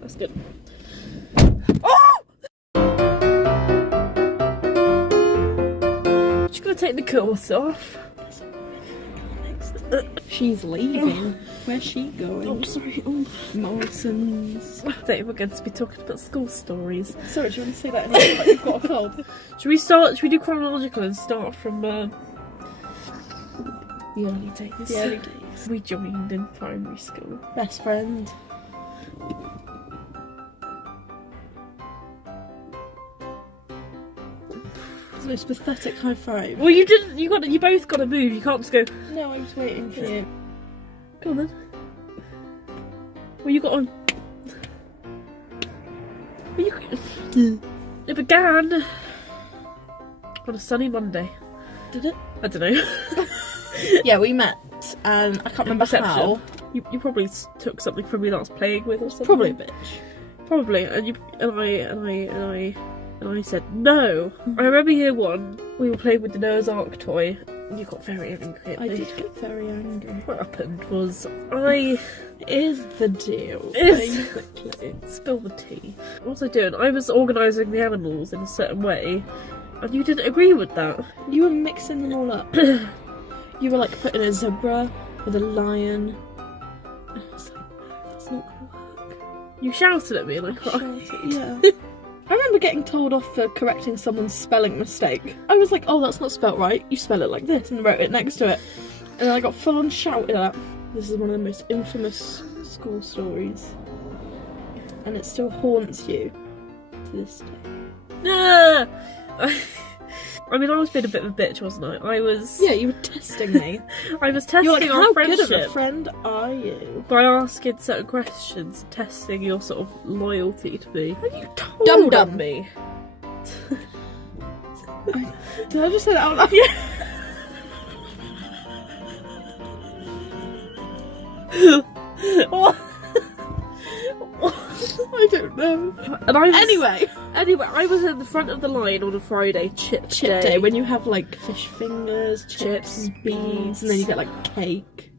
That's good. Oh! She's gonna take the course off. She's leaving. Where's she going? Oh, sorry. Oh. Morrison's. I thought we're going to be talking about school stories. Sorry, do you want to say that again? Like you've got a cold. Should we do chronological and start from the early days? The early days. We joined in primary school. Best friend. It's the most pathetic high five. Well, you didn't. You both got to move. You can't just go. No, I was waiting for you. Go on then. Well, you got on. Well, it began on a sunny Monday. Did it? I don't know. Yeah, we met, and I can't remember how. You probably took something from me that I was playing with or something. Probably a bitch. Probably, and I said no. I remember year one, we were playing with the Noah's Ark toy. You got very angry at me. I did get very angry. What happened was Is the deal. basically spill the tea. What was I doing? I was organising the animals in a certain way, and you didn't agree with that. You were mixing them all up. You were like putting a zebra with a lion. And I was like, no, that's not gonna work. You shouted at me and I cried. Shouted, yeah. I remember getting told off for correcting someone's spelling mistake. I was like, oh, that's not spelt right. You spell it like this, and wrote it next to it. And then I got full on shouted at. This is one of the most infamous school stories. And it still haunts you to this day. Ah! I mean, I was being a bit of a bitch, wasn't I? I was. Yeah, you were testing me. I was testing You're like, our how friendship good of a friend are you? by asking certain questions, testing your sort of loyalty to me. And you told Dum-dum. on me. Did I just say that out loud? Yeah. What? I don't know. And I was, Anyway, I was in the front of the line on a Friday, chip day when you have like fish fingers, chips, and beans, and then you get like cake.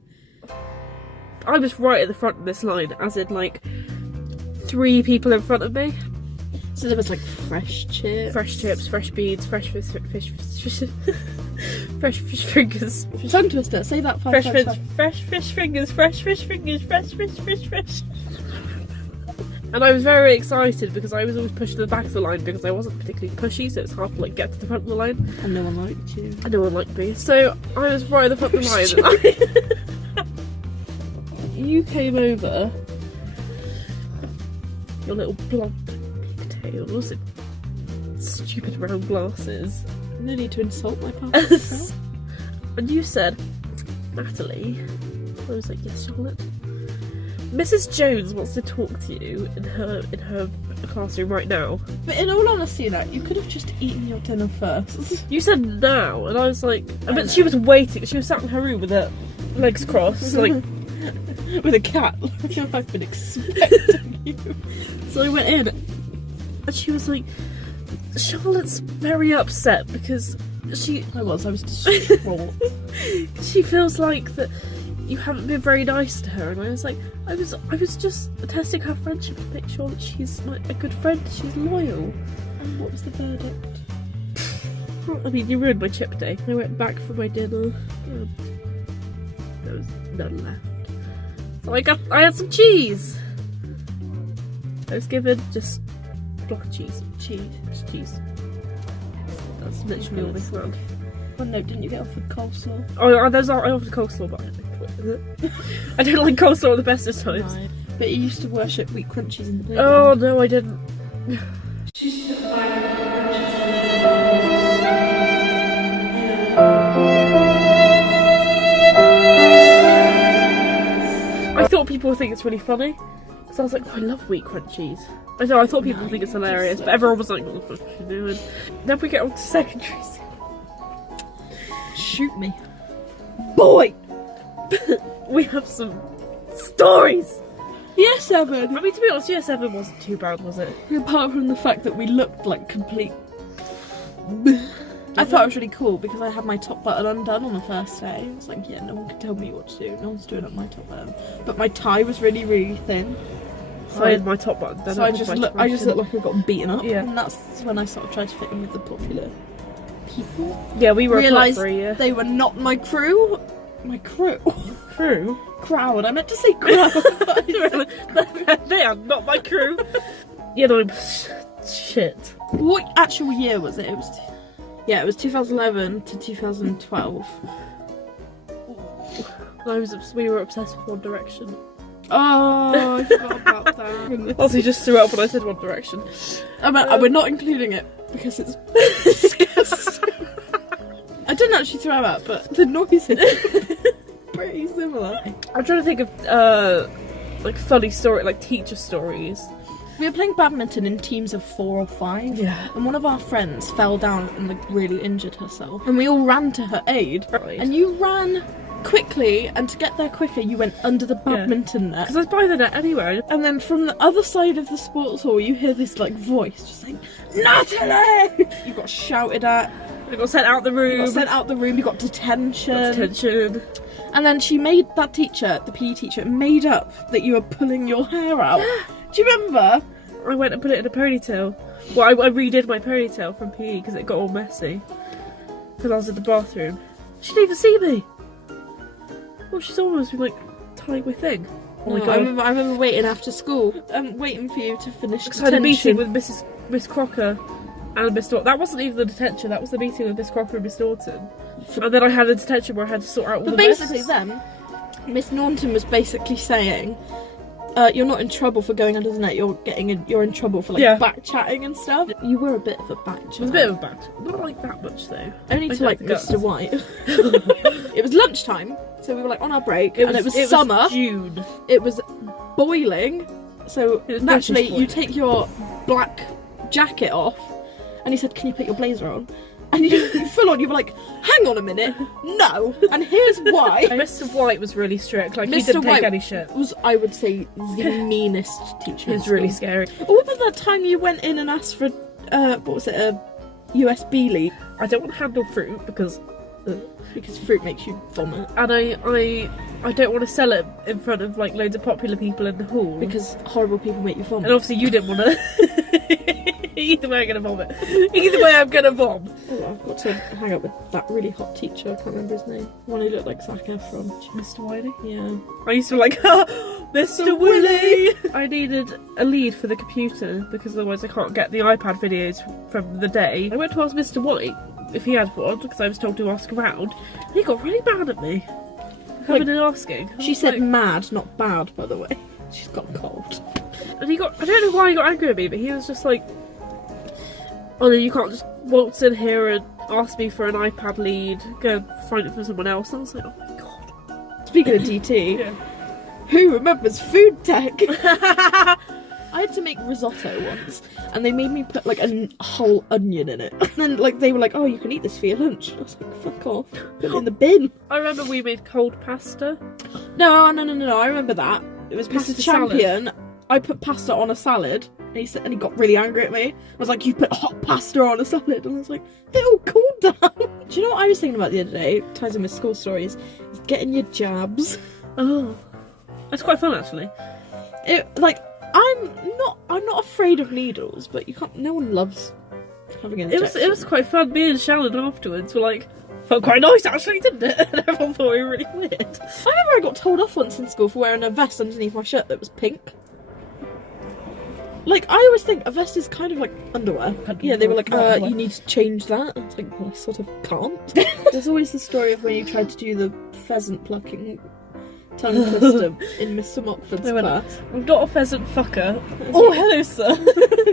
I was right at the front of this line, as in like 3 people in front of me. So there was like fresh chips, Fresh beans, fresh fish fingers. tongue twister. Say that five times. Fresh fish fingers, fresh. And I was very excited because I was always pushed to the back of the line because I wasn't particularly pushy, so it's hard to like get to the front of the line. And no one liked you. And no one liked me, so I was right at the front of the line. You came over. Your little blonde pigtail, was it? Stupid round glasses. No need to insult my past. And you said, Natalie. I was like, yes, Charlotte. Mrs. Jones wants to talk to you in her classroom right now. But in all honesty, you could have just eaten your dinner first. You said now, and I was like, I bet she was waiting. She was sat in her room with her legs crossed, like with a cat. Like I've been expecting you. So I went in, and she was like, Charlotte's very upset because I was distraught. She feels like that you haven't been very nice to her, and I was like, I was just testing her friendship to make sure that she's like a good friend, she's loyal. And what was the verdict? I mean, you ruined my chip day. I went back for my dinner. There was none left. So I had some cheese. I was given just a block of cheese. Just cheese. That's literally all they found. Oh no, didn't you get offered coleslaw? Oh, I offered coleslaw, but I don't know what is it. I don't like coleslaw at the best of times. No. But you used to worship wheat crunchies in the playground. Oh no, I didn't. I thought people would think it's really funny. Because I was like, oh, I love wheat crunchies. I thought people would think it's hilarious, but everyone was like, what the fuck are you doing? Then we get on to secondary school. Shoot me. Boy! We have some stories! Year 7! I mean, to be honest, year 7 wasn't too bad, was it? Apart from the fact that we looked like complete... I thought it was really cool because I had my top button undone on the first day. I was like, yeah, no one can tell me what to do. No one's doing up my top button. But my tie was really, really thin. So I had my top button done. So I just look like I got beaten up. Yeah. And that's when I sort of tried to fit in with the popular people. Yeah, we were Realised a plot for a year. they were not my crew. My crew. Crew? Crowd. I meant to say crowd. They are not my crew. Yeah, no, shit. What actual year was it? It was 2011 to 2012. We were obsessed with One Direction. Oh, I forgot about that. Also, you just threw up when I said One Direction. We're not including it because it's disgusting. I didn't actually throw up, but the noise is pretty similar. I'm trying to think of like funny story, like teacher stories. We were playing badminton in teams of 4 or 5. Yeah. And one of our friends fell down and like really injured herself. And we all ran to her aid. Right. And you ran quickly, and to get there quicker, you went under the badminton net. Because I was by the net anyway. And then from the other side of the sports hall, you hear this like voice just saying, Natalie! You got shouted at. I got sent out the room. You got sent out the room. You got detention. And then she made that teacher, the PE teacher, made up that you were pulling your hair out. Do you remember? I went and put it in a ponytail. Well, I redid my ponytail from PE because it got all messy. Because I was in the bathroom. She didn't even see me. Well, she's almost been like tying my thing. Oh my No, god! I remember waiting after school, waiting for you to finish. Because I had a meeting with Miss Crocker and Miss Norton. That wasn't even the detention. That was the meeting with Miss Crocker and Miss Norton. And then I had a detention where I had to sort out all But the basically, mess. then Miss Norton was basically saying, "You're not in trouble for going under the net. You're in trouble for like back chatting and stuff." You were a bit of a back chat. It was a bit of a back. Not like that much though. Only to like Mr. White. It was lunchtime, so we were like on our break, and it was summer. June. It was boiling, so It was naturally British you take your black jacket off, and he said, "Can you put your blazer on?" And you full on, you were like, "Hang on a minute, no." And here's why. Mr. White was really strict. Like he Mr. didn't take White any shit. Was, I would say, the meanest teacher. He was really scary. What about that time you went in and asked for what was it, a USB lead? I don't want to handle fruit because fruit makes you vomit. And I don't want to sell it in front of like loads of popular people in the hall Because horrible people make you vomit. and obviously you didn't want to. Either way I'm gonna vomit. Either way I'm gonna vom. Oh, I've got to hang out with that really hot teacher. I can't remember his name. One who looked like Zac Efron. Mr. Wiley? Yeah. I used to be like, Mr. Willie! I needed a lead for the computer because otherwise I can't get the iPad videos from the day. I went to ask Mr. White if he had one because I was told to ask around. And he got really mad at me. Coming and asking. She said mad, not bad, by the way. She's got a cold. And I don't know why he got angry at me, but he was just like, "Oh no, you can't just waltz in here and ask me for an iPad lead, go find it for someone else." And I was like, "Oh my god." Speaking of DT, Yeah. who remembers food tech? I had to make risotto once, and they made me put like a whole onion in it. And then like they were like, "Oh, you can eat this for your lunch." And I was like, "Fuck off, put it in the bin." I remember we made cold pasta. No, I remember that. It was Mr. Pasta Champion. I put pasta on a salad, and he got really angry at me. I was like, "You put hot pasta on a salad," and I was like, "Oh, cool down." Do you know what I was thinking about the other day? Ties in with school stories. Is getting your jabs. Oh, that's quite fun actually. I'm not afraid of needles, but you can't. No one loves having an injection. It was quite fun. Me and Shannon afterwards were like, felt quite nice actually, didn't it? And everyone thought we were really weird. I remember I got told off once in school for wearing a vest underneath my shirt that was pink. Like, I always think a vest is kind of like underwear. Yeah, they were like, you need to change that. I was like, well, I sort of can't. There's always the story of when you tried to do the pheasant plucking tongue twister in Mr. Mockford's class. I'm not a pheasant fucker. Oh, hello, sir.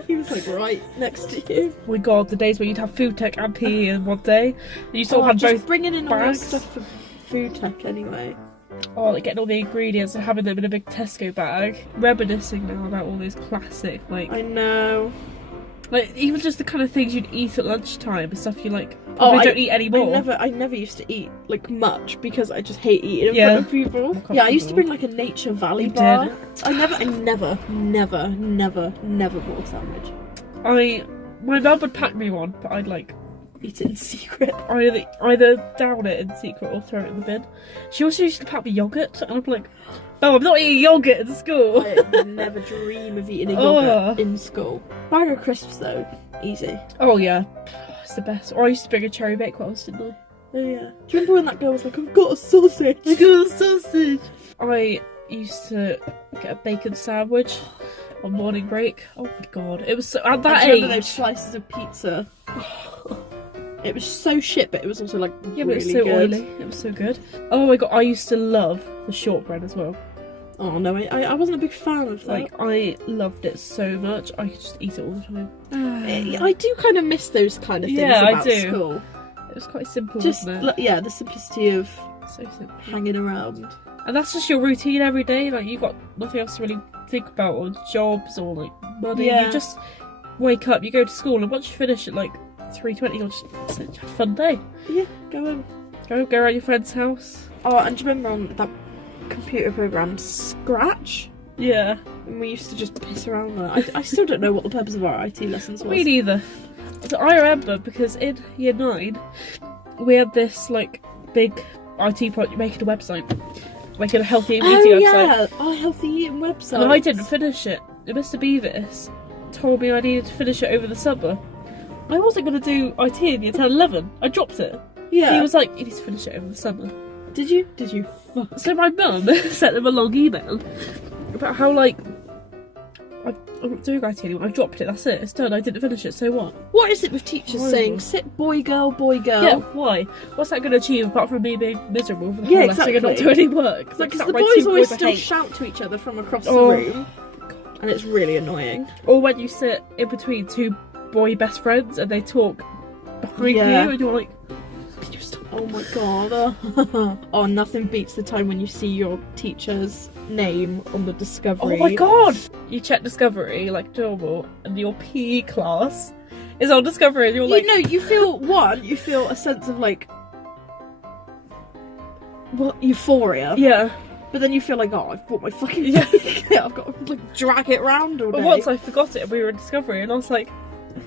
He was like right next to you. Oh my god, the days where you'd have food tech and PE in one day. You sort of had just both bringing in all that bags. stuff for food tech anyway. Oh, like getting all the ingredients and having them in a big Tesco bag. Reminiscing now about all those classic, like... I know. Like, even just the kind of things you'd eat at lunchtime and stuff you, like, probably don't eat anymore. I never used to eat, like, much because I just hate eating in front of people. Yeah, I used to bring, like, a Nature Valley bar. Did. I never bought a sandwich. My mum would pack me one, but I'd, like, eat it in secret. Either down it in secret or throw it in the bin. She also used to pack me yogurt, and I'm like, oh, I'm not eating yogurt in school. I would never dream of eating a yogurt in school. Bag of crisps though, easy. Oh yeah, it's the best. Or I used to bring a cherry bakewells, didn't I? Oh yeah. Do you remember when that girl was like, I've got a sausage? I got a sausage. I used to get a bacon sandwich on morning break. Oh my god, it was so, at that I remember age. those slices of pizza. It was so shit, but it was also like Yeah, really but it's so good. oily. It was so good. Oh my god, I used to love the shortbread as well. Oh no, I wasn't a big fan of that. Like, I loved it so much. I could just eat it all the time. I do kind of miss those kind of things Yeah, about I do. school. It was quite simple, Just wasn't it? yeah, the simplicity of So simple. hanging around. And that's just your routine every day. Like, you got nothing else to really think about, or jobs, or like money. Yeah. You just wake up, you go to school, and once you finish at like 3:20, you'll just have a fun day. Yeah, go home. Go around your friend's house. Oh, and do you remember on that computer program Scratch? Yeah. And we used to just piss around on it. I still don't know what the purpose of our IT lessons was. Me neither. So I remember because in year 9 we had this like big IT project making a website, making a healthy eating website. Yeah, our healthy eating website. And I didn't finish it. Mr. Beavis told me I needed to finish it over the summer. I wasn't going to do IT in year 10, 11. I dropped it. Yeah. He was like, you need to finish it over the summer. Did you? Did you? Fuck. So my mum sent him a long email about how like, I'm not doing IT anymore, I've dropped it, that's it, it's done, I didn't finish it, so what? What is it with teachers Horrible. saying, sit boy, girl, boy, girl? Yeah, why? What's that going to achieve apart from me being miserable for the Yeah, whole lesson and not exactly. do any work? Like, 'cause Sat the by boys two always I still hate. shout to each other from across Oh. the room. And it's really annoying. Or when you sit in between two boy best friends and they talk behind Yeah. you and you're like, can you stop? Oh my god. Oh, nothing beats the time when you see your teacher's name on the Discovery. Oh my god! You check Discovery like normal and your PE class is on Discovery and you're like... You know, you feel a sense of like... What? Euphoria. Yeah. But then you feel like, oh, I've bought my fucking Yeah. yeah, I've got to like drag it round all day. But once I forgot it and we were in Discovery and I was like,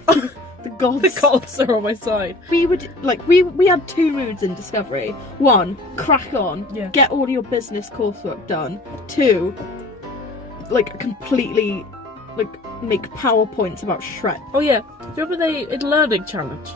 the gods. the cops are on my side. We would like we had two moods in Discovery. One, crack on, Yeah. get all your business coursework done. Two, like completely like make PowerPoints about Shrek. Oh yeah, do you remember in Learning Challenge,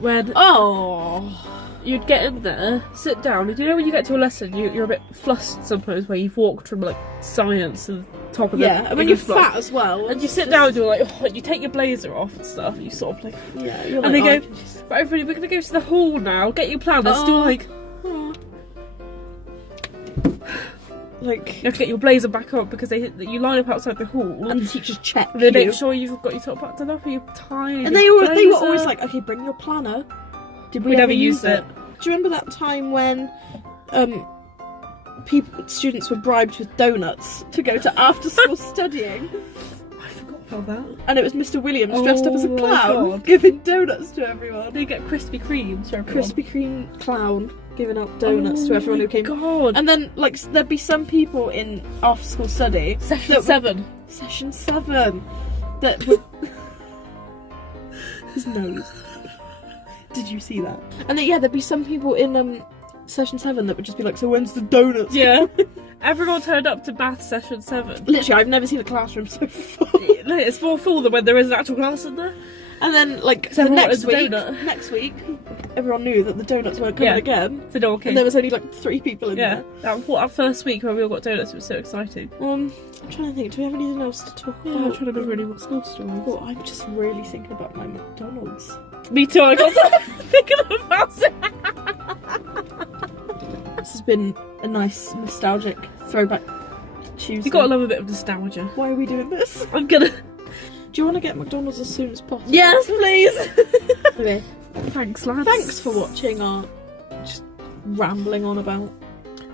when Oh, you'd get in there, sit down, and you know when you get to a lesson, you're a bit flustered sometimes where you've walked from like science to the top of the yeah, and when you're English block. fat as well. And you sit down and you're like, oh, you take your blazer off and stuff, and you sort of like, Yeah, you're and like, they oh, go, right, everybody, we're going to go to the hall now, get your plan. It's still Oh. like, like, you have to get your blazer back on because you line up outside the hall. and the teachers check And they you. make sure you've got your top button up or your tie. And they were always like, okay, bring your planner. Did we We ever never use used it? it. Do you remember that time when students were bribed with donuts to go to after school studying? I forgot about that. And it was Mr. Williams dressed up as a Oh my clown God. giving donuts to everyone. They get Krispy Kremes for everyone. Krispy Kreme clown giving out donuts Oh to everyone my who came. God. And then like there'd be some people in after school study Session that would- 7. Session 7 that would his nose. Did you see that? And then, yeah, there'd be some people in session 7 that would just be like, so when's the donuts? Yeah. Everyone turned up to math session 7. Literally, I've never seen a classroom so full. No, it's more full than when there is an actual class in there. And then, like, So the everyone wanted next the week, everyone knew that the donuts weren't coming Yeah. again. So no one came. And there was only like 3 people in Yeah. there. That first week when we all got donuts, it was so exciting. I'm trying to think, do we have anything else to talk Yeah, about? I'm trying to remember any more school stories. Oh, I'm just really thinking about my McDonald's. Me too, I got thinking about it. This has been a nice nostalgic throwback Tuesday. You gotta love a bit of nostalgia. Why are we doing this? I'm gonna. Do you want to get McDonald's as soon as possible? Yes, please! Okay. Thanks, lads. Thanks for watching our just rambling on about.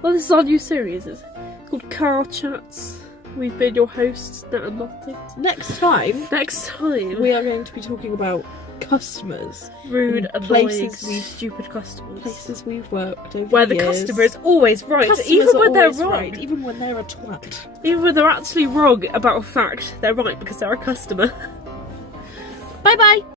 Well, this is our new series. It's called Car Chats. We've been your hosts, Natt and Lottie. Next time, Next time, we are going to be talking about customers, rude, and annoying, places stupid customers. places we've worked over Where the years. customer is always right, Customers even are when they're always wrong. right, even when they're a twat. Even when they're actually wrong about a fact, they're right because they're a customer. Bye bye.